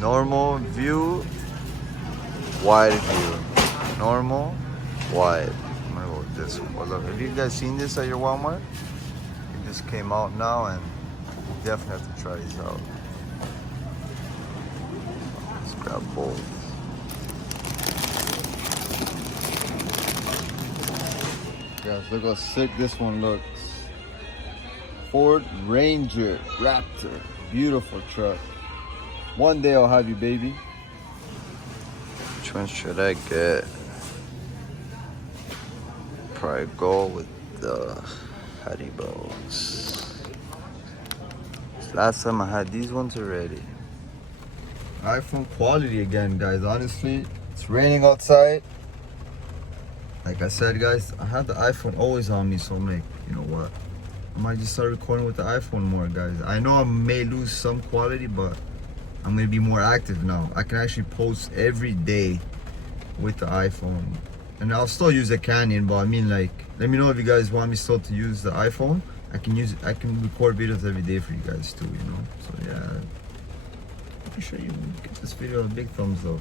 Normal view, wide view. Normal, wide. I'm gonna go with this one. Well, look, have you guys seen this at your Walmart? It just came out now and you definitely have to try these out. Let's grab both. Guys, look how sick this one looks. Ford Ranger Raptor. Beautiful truck. One day I'll have you, baby. Which one should I get? Probably go with the Haribos. Last time I had these ones already. iPhone quality again, guys. Honestly, it's raining outside. Like I said, guys, I have the iPhone always on me, so I'm like, you know what? I might just start recording with the iPhone more, guys. I know I may lose some quality, but I'm gonna be more active now. I can actually post every day with the iPhone. And I'll still use the Canyon, but I mean, like, let me know if you guys want me still to use the iPhone. I can record videos every day for you guys too, you know? So yeah, I'm sure you give this video a big thumbs up.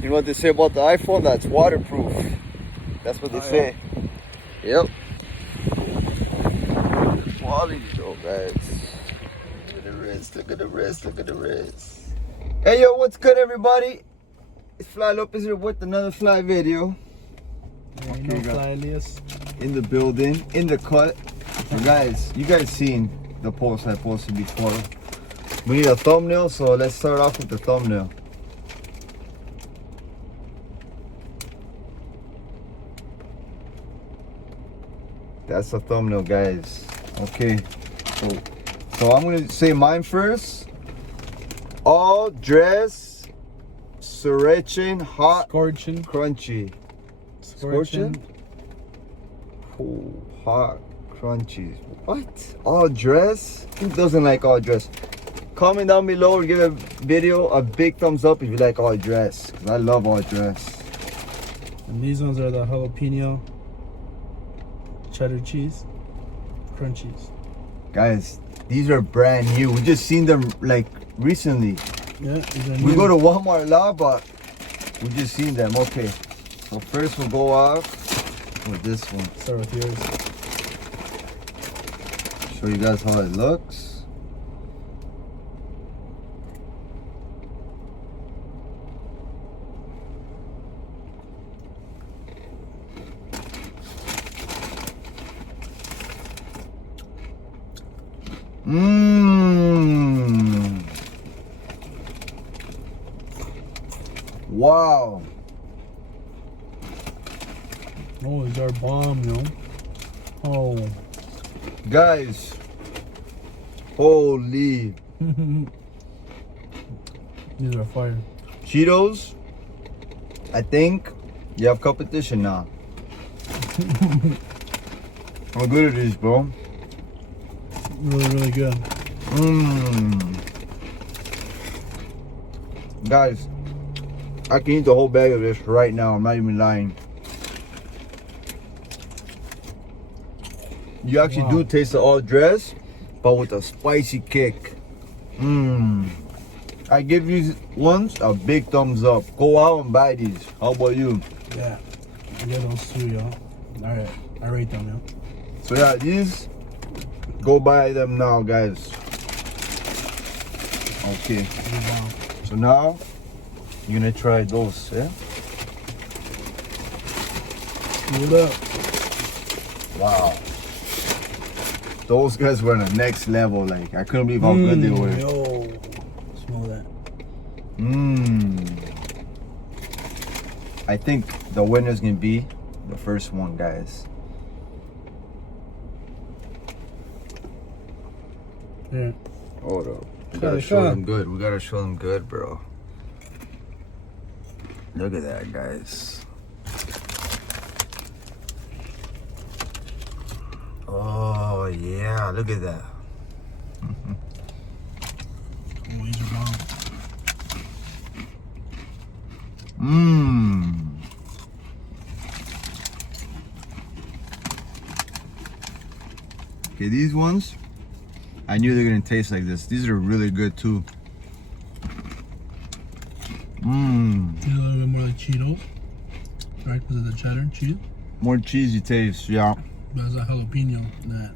You know what they say about the iPhone? That's waterproof. That's what they say. Yep. Quality though, guys. Look at the wrist, look at the wrist, look at the wrist. Hey yo, what's good everybody? It's Fly Lopez here with another Fly video. Okay, Fly Elias. In the building, in the cut. So guys, you guys seen the post I posted before. We need a thumbnail, so let's start off with the thumbnail. That's the thumbnail, guys. Okay, so I'm gonna say mine first. All dress Scorchin hot Scorchin. crunchy. Scorchin? Oh, hot crunchies. What? All dress? Who doesn't like all dress? Comment down below or give a video a big thumbs up if you like all dress. 'Cause I love all dress. And these ones are the jalapeno cheddar cheese crunchies. Guys, these are brand new. We just seen them like recently. Yeah, these are We new. go to Walmart a lot, but we just seen them. Okay, so first we'll go off with this one. Start with yours. Show you guys how it looks. Mmm. Wow. Oh, these are bomb, you know. Oh. Guys. Holy. These are fire. Cheetos. I think you have competition now. How good it is, bro. Really, really good. Mmm. Guys, I can eat the whole bag of this right now. I'm not even lying. You actually do taste the all dress, but with a spicy kick. Mmm. I give these ones a big thumbs up. Go out and buy these. How about you? Yeah. I get those too, y'all. Alright. I rate them, yo. So yeah, these, go buy them now, guys. Okay. So now, you're gonna try those, yeah? Hold up. Wow. Those guys were on the next level. Like, I couldn't believe how good they were. Yo. Smell that. Mmm. I think the winner's gonna be the first one, guys. Yeah. Hold up. We gotta show them good. We gotta show them good, bro. Look at that, guys. Oh, yeah. Look at that. Oh, these are bomb. Mmm. Okay, these ones, I knew they're gonna taste like this. These are really good too. Mmm. It's a little bit more like Cheeto. Right, because of the cheddar cheese. More cheesy taste, yeah. But it's a jalapeno that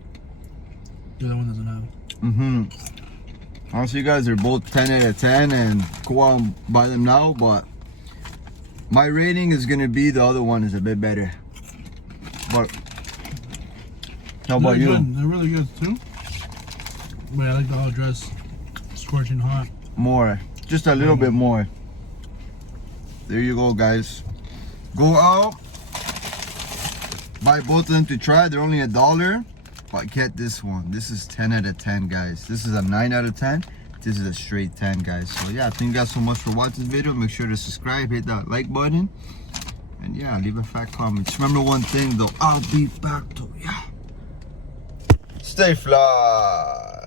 the other one doesn't have. Mm-hmm. Honestly, you guys are both 10 out of 10 and go out and buy them now, but my rating is gonna be the other one is a bit better. But how about They're you? good. They're really good too. But I like the all dress scorching hot. More, just a little bit more. There you go, guys. Go out, buy both of them to try. They're only $1, but get this one. This is 10 out of 10, guys. This is a 9 out of 10. This is a straight 10, guys. So yeah, thank you guys so much for watching this video. Make sure to subscribe, hit that like button, and yeah, leave a fat comment. Just remember one thing though, I'll be back though. Yeah, stay fly.